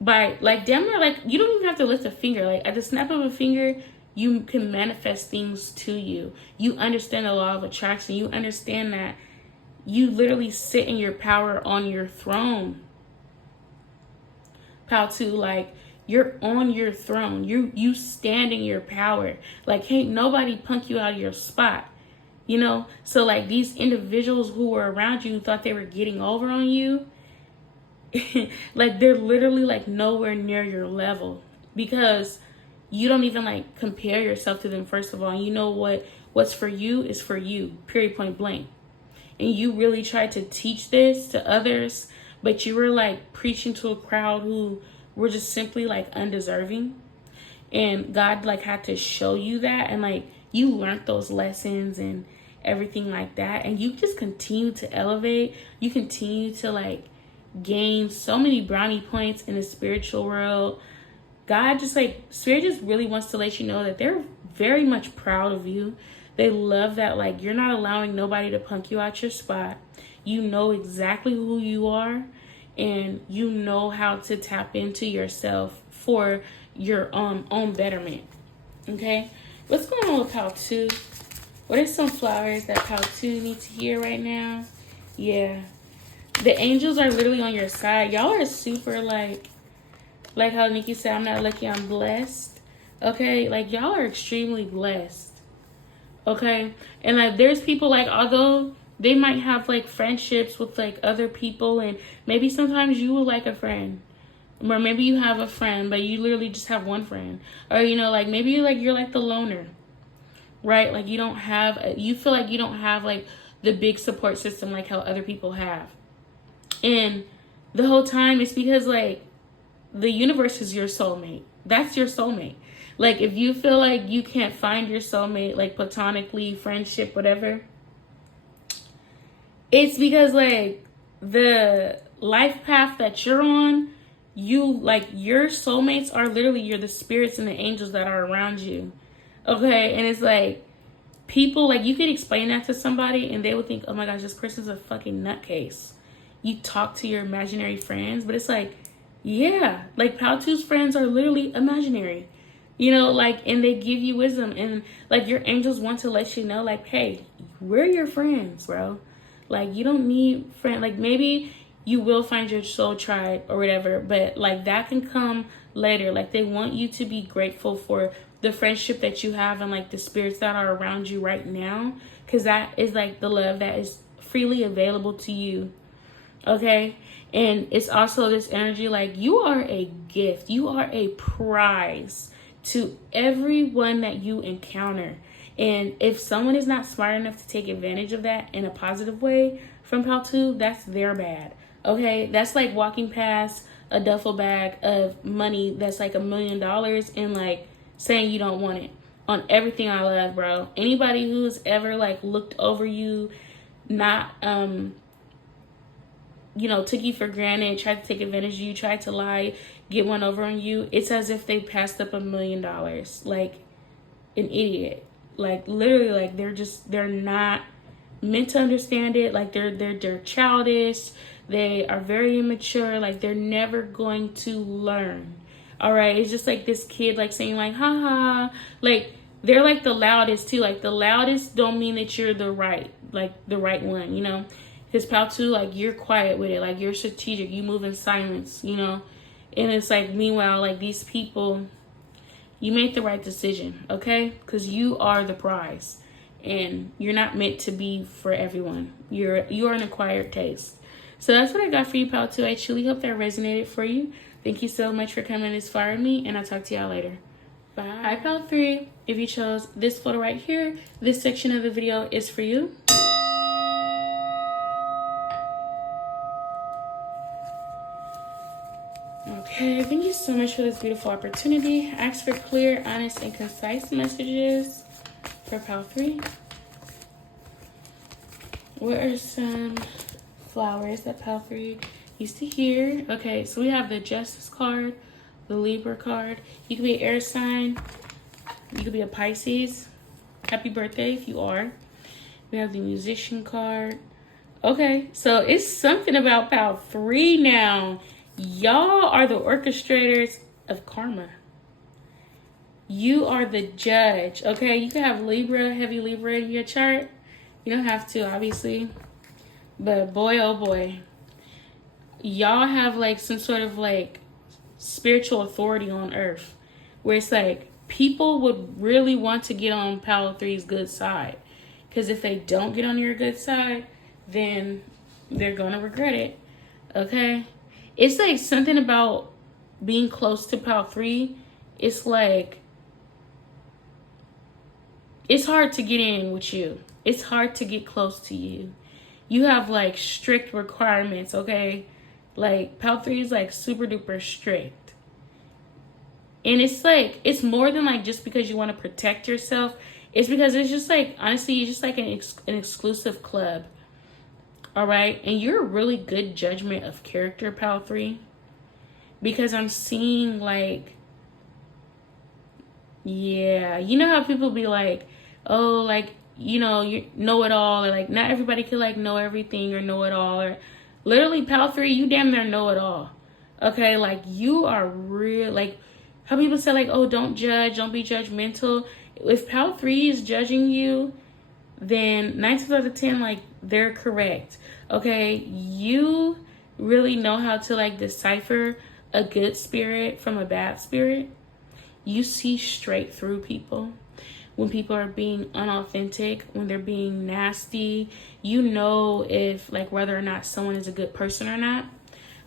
by like, damn near, like you don't even have to lift a finger. Like at the snap of a finger, you can manifest things to you. You understand the law of attraction. You understand that you literally sit in your power on your throne. Pal 2, like you're on your throne. You stand in your power. Like ain't nobody punk you out of your spot. You know? So like these individuals who were around you who thought they were getting over on you, like they're literally like nowhere near your level because you don't even like compare yourself to them, first of all. You know what's for you is for you, period, point blank. And you really tried to teach this to others, but you were like preaching to a crowd who were just simply like undeserving. And God like had to show you that, and like you learned those lessons and everything like that. And you just continue to elevate. You continue to like gain so many brownie points in the spiritual world. God just like, Spirit just really wants to let you know that they're very much proud of you. They love that like you're not allowing nobody to punk you out your spot. You know exactly who you are, and you know how to tap into yourself for your own betterment. Okay? What's going on with Pal 2? What are some flowers that Pal 2 needs to hear right now? Yeah. The angels are literally on your side. Y'all are super like how Nikki said, I'm not lucky, I'm blessed. Okay, like y'all are extremely blessed. Okay, and like there's people like, although they might have like friendships with like other people, and maybe sometimes you would like a friend, or maybe you have a friend but you literally just have one friend, or you know, like maybe you're like the loner, right? Like you feel like you don't have like the big support system like how other people have. And the whole time it's because like the universe is your soulmate. That's your soulmate. Like if you feel like you can't find your soulmate, like platonically, friendship, whatever, it's because like the life path that you're on, you like your soulmates are literally you're the spirits and the angels that are around you. Okay, and it's like people, like you could explain that to somebody and they would think, oh my gosh, this person's a fucking nutcase. You talk to your imaginary friends, but it's like, yeah, like Paltu's friends are literally imaginary, you know, like, and they give you wisdom, and like your angels want to let you know, like, hey, we're your friends, bro. Like you don't need friend. Like maybe you will find your soul tribe or whatever, but like that can come later. Like they want you to be grateful for the friendship that you have and like the spirits that are around you right now, because that is like the love that is freely available to you. Okay, and it's also this energy like you are a gift, you are a prize to everyone that you encounter. And if someone is not smart enough to take advantage of that in a positive way from Paltu, that's their bad. Okay, that's like walking past a duffel bag of money that's like $1 million and like saying you don't want it. On everything I love, bro. Anybody who's ever like looked over you, not you know, took you for granted, tried to take advantage of you, tried to lie, get one over on you, it's as if they passed up $1 million. Like an idiot. Like literally, like they're not meant to understand it. Like they're childish. They are very immature. Like they're never going to learn. All right, it's just like this kid like saying like haha. Like they're like the loudest too. Like the loudest don't mean that you're the right one, you know. Because Paltu, like you're quiet with it. Like you're strategic. You move in silence, you know. And it's like meanwhile, like these people, you made the right decision, okay? Because you are the prize, and you're not meant to be for everyone. You're an acquired taste. So that's what I got for you, Paltu. I truly hope that resonated for you. Thank you so much for coming this far with me, and I'll talk to y'all later. Bye. Hi, Pal 3. If you chose this photo right here, this section of the video is for you. Okay, thank you so much for this beautiful opportunity. Ask for clear, honest, and concise messages for Pal 3. What are some flowers that Pal 3 used to hear? Okay, so we have the Justice card, the Libra card. You could be an air sign. You could be a Pisces. Happy birthday if you are. We have the Musician card. Okay, so it's something about Pal 3 now. Y'all are the orchestrators of karma. You are the judge, okay? You can have Libra, heavy Libra in your chart. You don't have to, obviously. But boy, oh boy. Y'all have like some sort of like spiritual authority on earth. Where it's like people would really want to get on Pal 3's good side. Because if they don't get on your good side, then they're going to regret it, okay? It's like something about being close to Pal 3. It's like, it's hard to get in with you. It's hard to get close to you. You have like strict requirements, okay? Like Pal 3 is like super duper strict. And it's like, it's more than like just because you want to protect yourself. It's because it's just like, honestly, it's just like an exclusive club. All right, and you're a really good judgment of character, Pal 3, because I'm seeing like, yeah, you know how people be like, oh, like, you know, you know it all, or like not everybody can like know everything or know it all, or literally Pal 3, you damn near know it all. Okay, like you are real, like how people say like, oh, don't judge, don't be judgmental. If Pal 3 is judging you, then 9 times out of 10, like they're correct. Okay, you really know how to like decipher a good spirit from a bad spirit. you see straight through people. When people are being unauthentic, when they're being nasty, you know if like whether or not someone is a good person or not.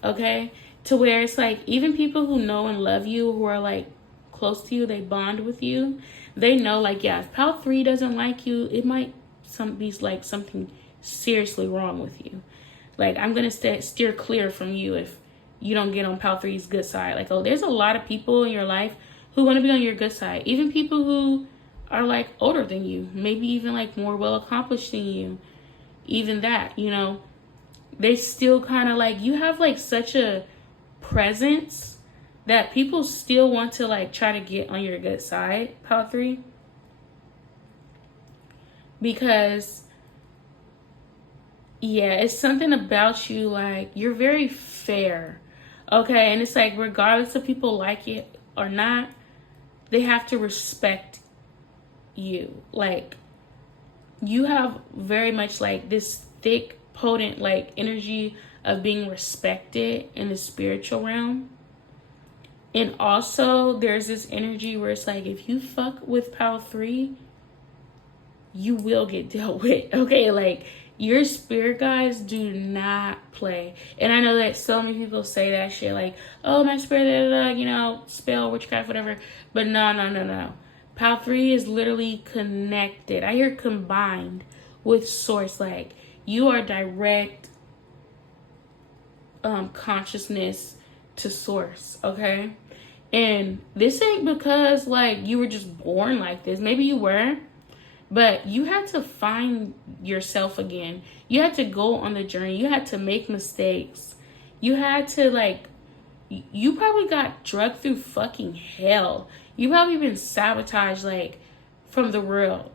Okay? To where it's like even people who know and love you, who are like close to you, they bond with you, they know like, yeah, if Pal 3 doesn't like you, it might be like something seriously wrong with you. Like, I'm gonna steer clear from you if you don't get on Pal 3's good side. Like, oh, there's a lot of people in your life who want to be on your good side. Even people who are like older than you, maybe even like more well accomplished than you. Even that, you know, they still kind of like, you have like such a presence that people still want to like try to get on your good side, Pal 3. Because yeah, it's something about you, like, you're very fair, okay? And it's like, regardless if people like it or not, they have to respect you. Like, you have very much, like, this thick, potent, like, energy of being respected in the spiritual realm. And also, there's this energy where it's like, if you fuck with Pal 3, you will get dealt with, okay? Like, your spirit guides do not play. And I know that so many people say that shit, like, oh, my spirit, you know, spell, witchcraft, whatever. But no. Pal 3 is literally connected. I hear combined with source. Like, you are direct consciousness to source, okay? And this ain't because, like, you were just born like this. Maybe you were. But you had to find yourself again. You had to go on the journey. You had to make mistakes. You had to, like, you probably got drugged through fucking hell. You probably been sabotaged, like, from the world.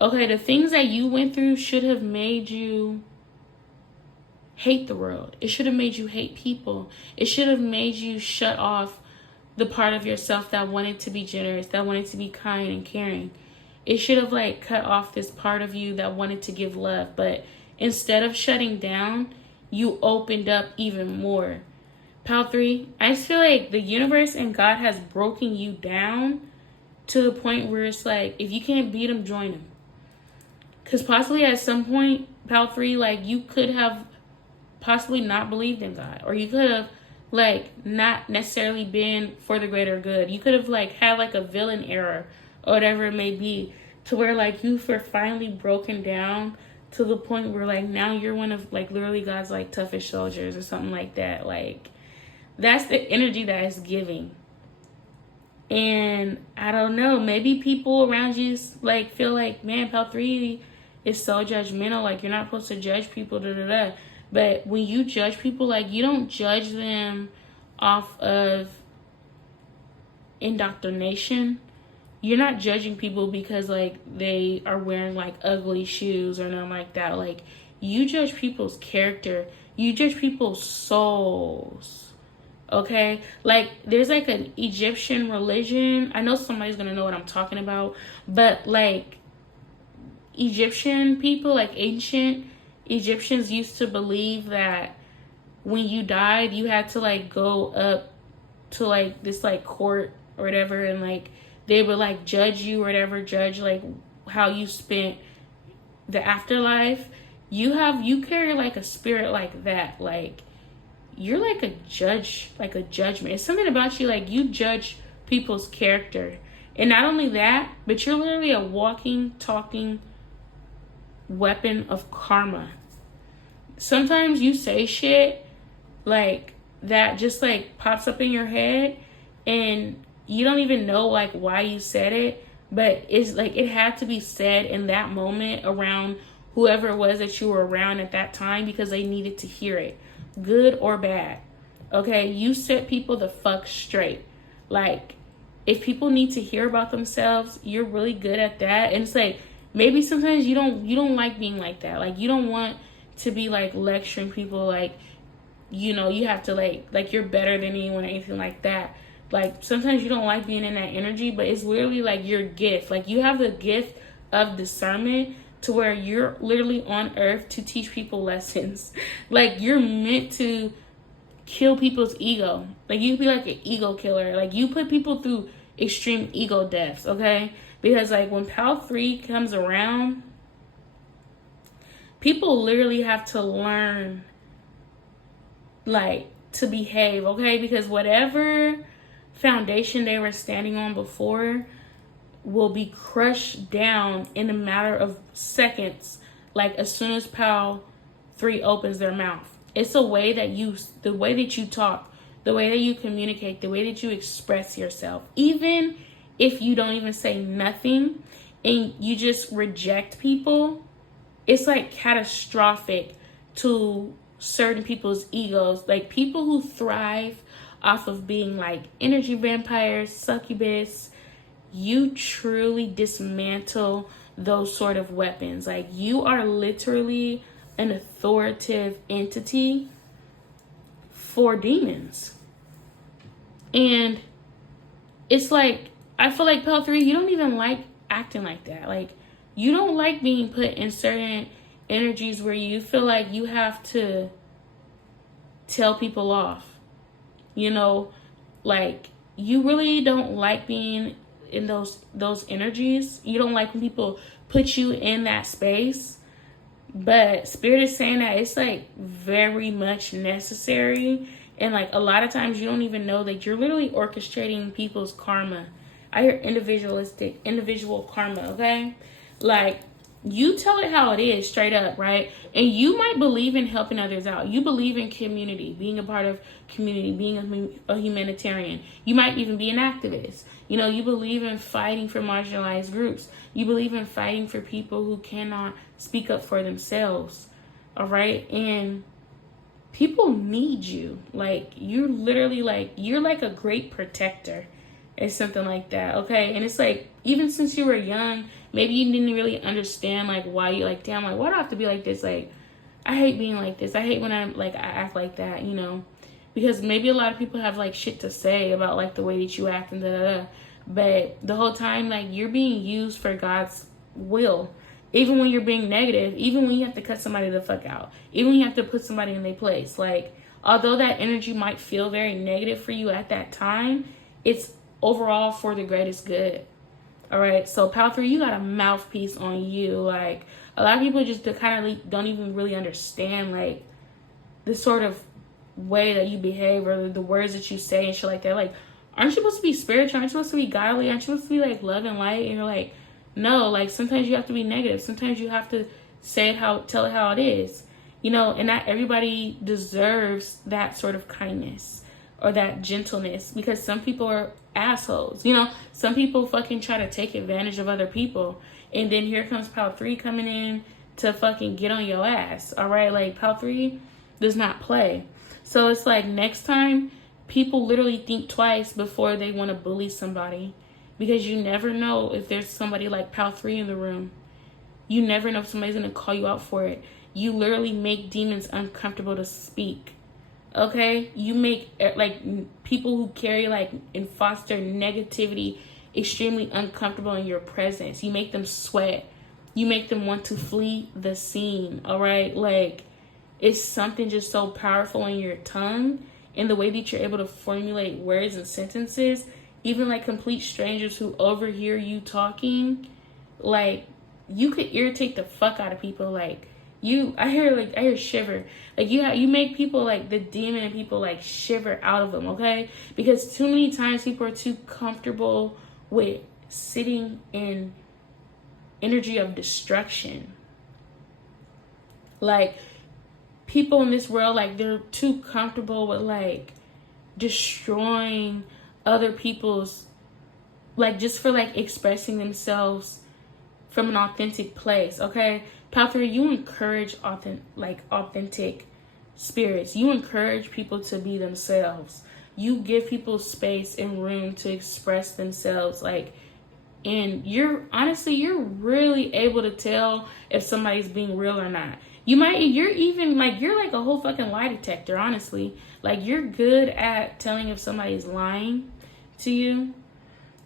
Okay, the things that you went through should have made you hate the world. It should have made you hate people. It should have made you shut off the part of yourself that wanted to be generous, that wanted to be kind and caring. It should have, like, cut off this part of you that wanted to give love. But instead of shutting down, you opened up even more. Pal 3, I just feel like the universe and God has broken you down to the point where it's like, if you can't beat them, join them. Because possibly at some point, Pal 3, like, you could have possibly not believed in God. Or you could have, like, not necessarily been for the greater good. You could have, like, had, like, a villain error or whatever it may be, to where like you were finally broken down to the point where like now you're one of like literally God's like toughest soldiers or something like that. Like, that's the energy that is giving. And I don't know, maybe people around you like feel like, man, Pal 3 is so judgmental, like you're not supposed to judge people, But when you judge people, like, you don't judge them off of indoctrination. You're not judging people because, like, they are wearing, like, ugly shoes or nothing like that. Like, you judge people's character. You judge people's souls. Okay? Like, there's, like, an Egyptian religion. I know somebody's going to know what I'm talking about. But, like, Egyptian people, like, ancient Egyptians used to believe that when you died, you had to, like, go up to, like, this, like, court or whatever, and, like, they would like judge you or whatever, judge like how you spent the afterlife. You carry like a spirit like that. Like, you're like a judge, like a judgment. It's something about you, like you judge people's character. And not only that, but you're literally a walking, talking weapon of karma. Sometimes you say shit like that just like pops up in your head and you don't even know like why you said it, but it's like it had to be said in that moment around whoever it was that you were around at that time because they needed to hear it, good or bad. Okay, you set people the fuck straight. Like, if people need to hear about themselves, you're really good at that. And it's like, maybe sometimes you don't like being like that. Like, you don't want to be like lecturing people like, you know, you have to like you're better than anyone or anything like that. Like, sometimes you don't like being in that energy, but it's literally like your gift. Like, you have the gift of discernment to where you're literally on earth to teach people lessons. Like, you're meant to kill people's ego. Like, you could be like an ego killer. Like, you put people through extreme ego deaths, okay? Because like when Pal 3 comes around, people literally have to learn like to behave, okay? Because whatever foundation they were standing on before will be crushed down in a matter of seconds, like as soon as Pal 3 opens their mouth. It's the way that you talk, the way that you communicate, the way that you express yourself. Even if you don't even say nothing and you just reject people, it's like catastrophic to certain people's egos. Like people who thrive off of being like energy vampires, succubus, you truly dismantle those sort of weapons. Like you are literally an authoritative entity for demons. And it's like, I feel like Pal 3, you don't even like acting like that. Like you don't like being put in certain energies where you feel like you have to tell people off. You know, like you really don't like being in those energies. You don't like when people put you in that space. But Spirit is saying that it's like very much necessary. And like a lot of times you don't even know that you're literally orchestrating people's karma. I hear individual karma, okay? Like you tell it how it is, straight up, right? And you might believe in helping others out. You believe in community, being a part of community, being a humanitarian. You might even be an activist. You know, you believe in fighting for marginalized groups. You believe in fighting for people who cannot speak up for themselves, all right? And people need you. Like, you're literally like, you're like a great protector or something like that, okay? And it's like, even since you were young, maybe you didn't really understand like why you like, damn, like why do I have to be like this? Like I hate being like this. I hate when I act like that, you know, because maybe a lot of people have like shit to say about like the way that you act and da. But the whole time, like you're being used for God's will. Even when you're being negative, even when you have to cut somebody the fuck out, even when you have to put somebody in their place, like although that energy might feel very negative for you at that time, it's overall for the greatest good. All right, so Pal 3, you got a mouthpiece on you. Like a lot of people just kind of don't even really understand like the sort of way that you behave or the words that you say and shit like that. Like, aren't you supposed to be spiritual? Aren't you supposed to be godly? Aren't you supposed to be like love and light? And you're like, no. Like sometimes you have to be negative. Sometimes you have to tell it how it is. You know, and not everybody deserves that sort of kindness or that gentleness, because some people are assholes. You know, some people fucking try to take advantage of other people, and then here comes Pal 3 coming in to fucking get on your ass. All right, like Pal 3 does not play. So it's like next time, people literally think twice before they want to bully somebody, because you never know if there's somebody like Pal 3 in the room. You never know if somebody's gonna call you out for it. You literally make demons uncomfortable to speak. Okay, you make like people who carry like and foster negativity extremely uncomfortable in your presence. You make them sweat. You make them want to flee the scene. All right, like it's something just so powerful in your tongue and the way that you're able to formulate words and sentences. Even like complete strangers who overhear you talking, like you could irritate the fuck out of people. Like I hear shiver. Like you make people like the demon and people like shiver out of them, okay? Because too many times people are too comfortable with sitting in energy of destruction. Like people in this world, like they're too comfortable with like destroying other people's, like just for like expressing themselves from an authentic place, okay? Pal 3, you encourage authentic spirits. You encourage people to be themselves. You give people space and room to express themselves. Like, and you're really able to tell if somebody's being real or not. You're like a whole fucking lie detector, honestly. Like, you're good at telling if somebody's lying to you.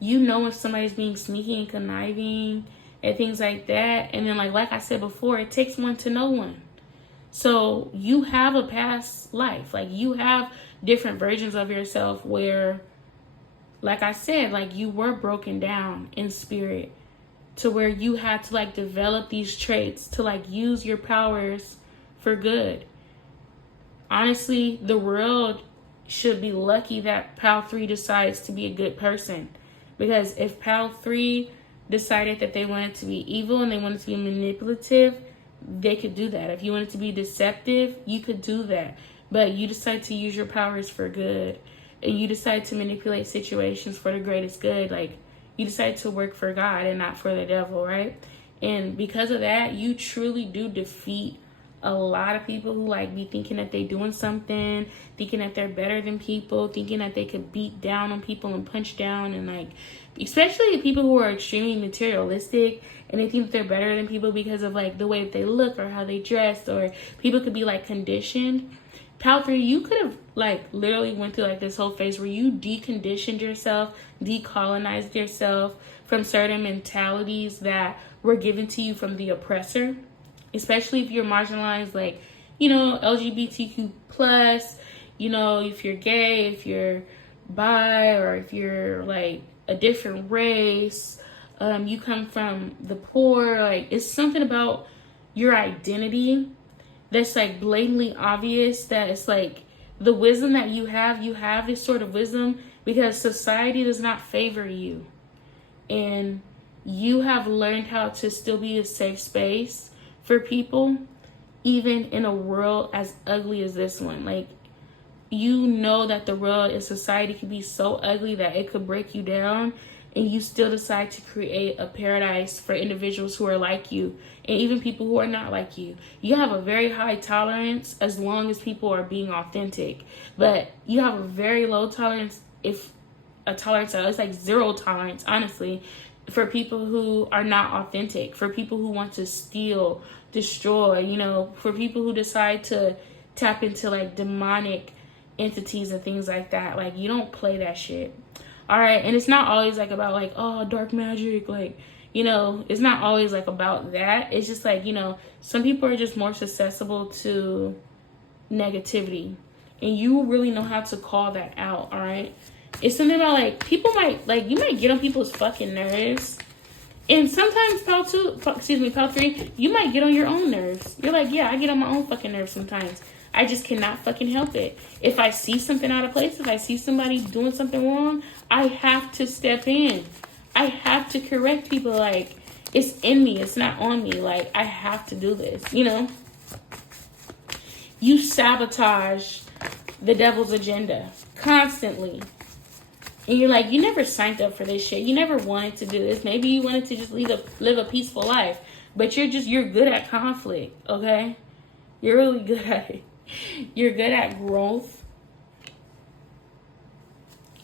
You know if somebody's being sneaky and conniving and things like that. And then like I said before, it takes one to know one. So you have a past life. Like you have different versions of yourself where like I said, like you were broken down in spirit to where you had to like develop these traits to like use your powers for good. Honestly, the world should be lucky that Pal 3 decides to be a good person. Because if Pal 3 decided that they wanted to be evil and they wanted to be manipulative, they could do that. If you wanted to be deceptive, you could do that. But you decide to use your powers for good. And you decide to manipulate situations for the greatest good. Like, you decide to work for God and not for the devil, right? And because of that, you truly do defeat a lot of people who like be thinking that they doing something, thinking that they're better than people, thinking that they could beat down on people and punch down, and like, especially people who are extremely materialistic and they think that they're better than people because of like the way that they look or how they dress, or people could be like conditioned. Pal 3, you could have like literally went through like this whole phase where you deconditioned yourself, decolonized yourself from certain mentalities that were given to you from the oppressor. Especially if you're marginalized, like, you know, LGBTQ plus, you know, if you're gay, if you're bi, or if you're like a different race, you come from the poor, like it's something about your identity that's like blatantly obvious, that it's like the wisdom that you have this sort of wisdom because society does not favor you. And you have learned how to still be a safe space for people, even in a world as ugly as this one. Like, you know that the world and society can be so ugly that it could break you down, and you still decide to create a paradise for individuals who are like you, and even people who are not like you. You have a very high tolerance as long as people are being authentic, but you have a very low tolerance, if a tolerance, it's like zero tolerance, honestly, for people who are not authentic, for people who want to steal, destroy, you know, for people who decide to tap into like demonic entities and things like that. Like, you don't play that shit. All right. And it's not always like about like, oh, dark magic. Like, you know, it's not always like about that. It's just like, you know, some people are just more susceptible to negativity, and you really know how to call that out. All right. It's something about like people might like, you might get on people's fucking nerves. And sometimes Pal 3, you might get on your own nerves. You're like, yeah, I get on my own fucking nerves sometimes. I just cannot fucking help it. If I see something out of place, if I see somebody doing something wrong, I have to step in. I have to correct people. Like, it's in me. It's not on me. Like, I have to do this, you know? You sabotage the devil's agenda constantly. And you're like, you never signed up for this shit. You never wanted to do this. Maybe you wanted to just live a peaceful life. But you're good at conflict, okay? You're really good at it. You're good at growth.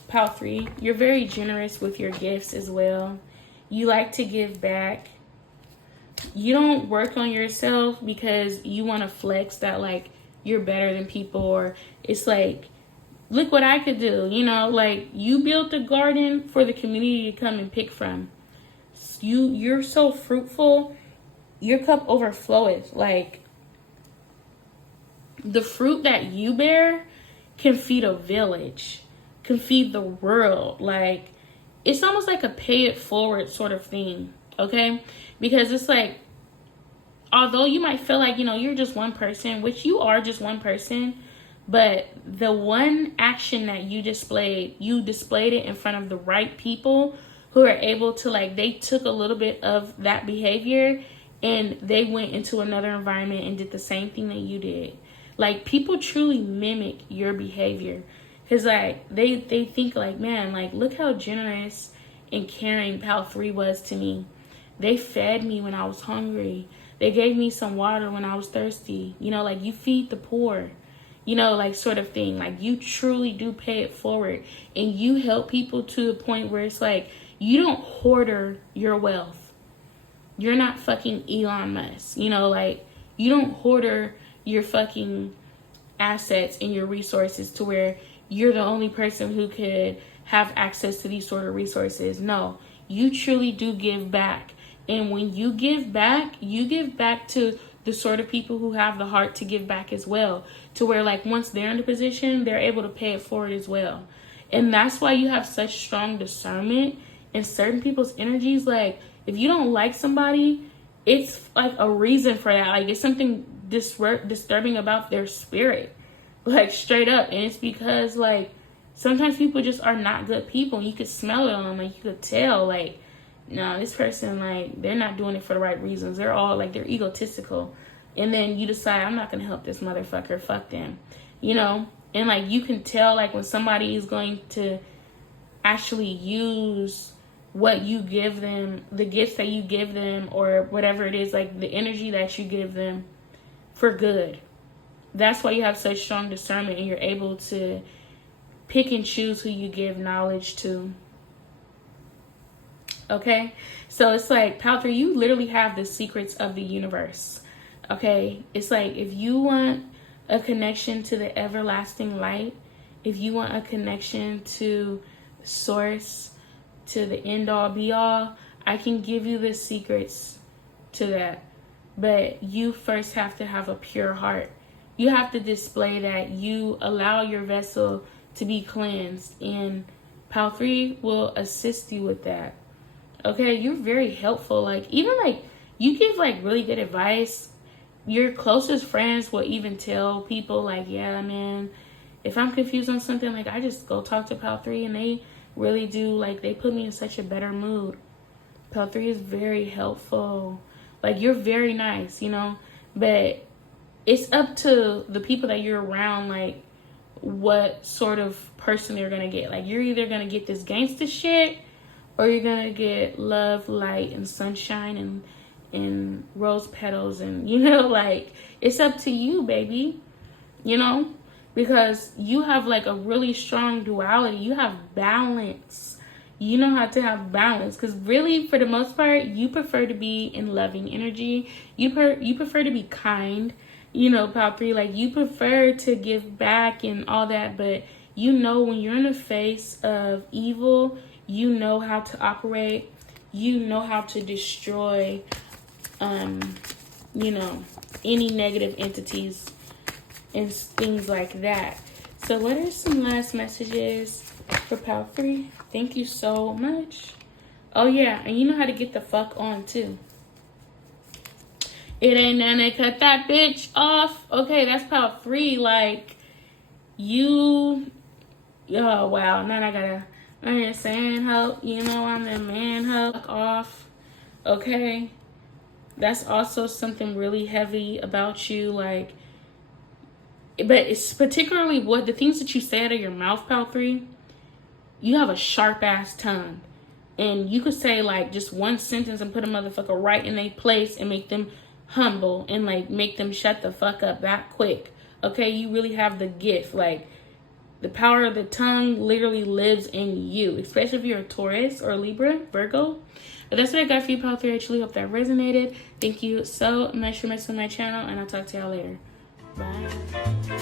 Pal 3, you're very generous with your gifts as well. You like to give back. You don't work on yourself because you want to flex that, like, you're better than people. Or it's like, look what I could do, you know, like you built a garden for the community to come and pick from. You're so fruitful, your cup overfloweth. Like, the fruit that you bear can feed a village, can feed the world. Like, it's almost like a pay it forward sort of thing, okay? Because it's like, although you might feel like, you know, you're just one person, which you are just one person, but the one action that you displayed it in front of the right people who are able to, like, they took a little bit of that behavior and they went into another environment and did the same thing that you did. Like, people truly mimic your behavior. Because, like, they think, like, man, like, look how generous and caring Pal 3 was to me. They fed me when I was hungry. They gave me some water when I was thirsty. You know, like, you feed the poor. You know, like, sort of thing. Like, you truly do pay it forward. And you help people to the point where it's like, you don't hoarder your wealth. You're not fucking Elon Musk. You know, like, you don't hoarder your fucking assets and your resources to where you're the only person who could have access to these sort of resources. No, you truly do give back. And when you give back to the sort of people who have the heart to give back as well, to where, like, once they're in the position, they're able to pay it forward as well. And that's why you have such strong discernment in certain people's energies. Like, if you don't like somebody, it's like a reason for that. Like, it's something disturbing about their spirit, like straight up. And it's because, like, sometimes people just are not good people. You could smell it on them. Like, you could tell, like, no, this person, like, they're not doing it for the right reasons. They're all, like, they're egotistical. And then you decide, I'm not going to help this motherfucker. Fuck them. You know? And, like, you can tell, like, when somebody is going to actually use what you give them, the gifts that you give them, or whatever it is, like, the energy that you give them for good. That's why you have such strong discernment, and you're able to pick and choose who you give knowledge to. Okay? So it's like, Pal 3, you literally have the secrets of the universe. Okay? It's like, if you want a connection to the everlasting light, if you want a connection to source, to the end all be all, I can give you the secrets to that. But you first have to have a pure heart. You have to display that. You allow your vessel to be cleansed, and Pal 3 will assist you with that. Okay, you're very helpful. Like, even like, you give like really good advice. Your closest friends will even tell people, like, yeah, man, if I'm confused on something, like, I just go talk to Pal 3, and they really do, like, they put me in such a better mood. Pal 3 is very helpful. Like, you're very nice, you know, but it's up to the people that you're around, like, what sort of person they're gonna get. Like, you're either gonna get this gangster shit, or you're gonna get love, light, and sunshine, and rose petals, and, you know, like, it's up to you, baby, you know, because you have, like, a really strong duality. You have balance. You know how to have balance, because really, for the most part, you prefer to be in loving energy. You prefer to be kind, you know, Pal 3, like, you prefer to give back and all that, but you know, when you're in the face of evil, you know how to operate. You know how to destroy, you know, any negative entities and things like that. So what are some last messages for Pal 3? Thank you so much. Oh yeah, and you know how to get the fuck on too. It ain't nothing to cut that bitch off. Okay, that's Pal 3. Like, you, oh wow, now I gotta understand how, you know, I'm the man, fuck off. Okay, that's also something really heavy about you, like, but it's particularly what the things that you say out of your mouth, Pal 3. You have a sharp ass tongue, and you could say like just one sentence and put a motherfucker right in their place and make them humble, and like make them shut the fuck up that quick. Okay, you really have the gift. Like, the power of the tongue literally lives in you, especially if you're a Taurus or a Libra, Virgo. But that's what I got for you, Pal 3. I truly hope that resonated. Thank you so much for messing with my channel, and I'll talk to y'all later. Bye.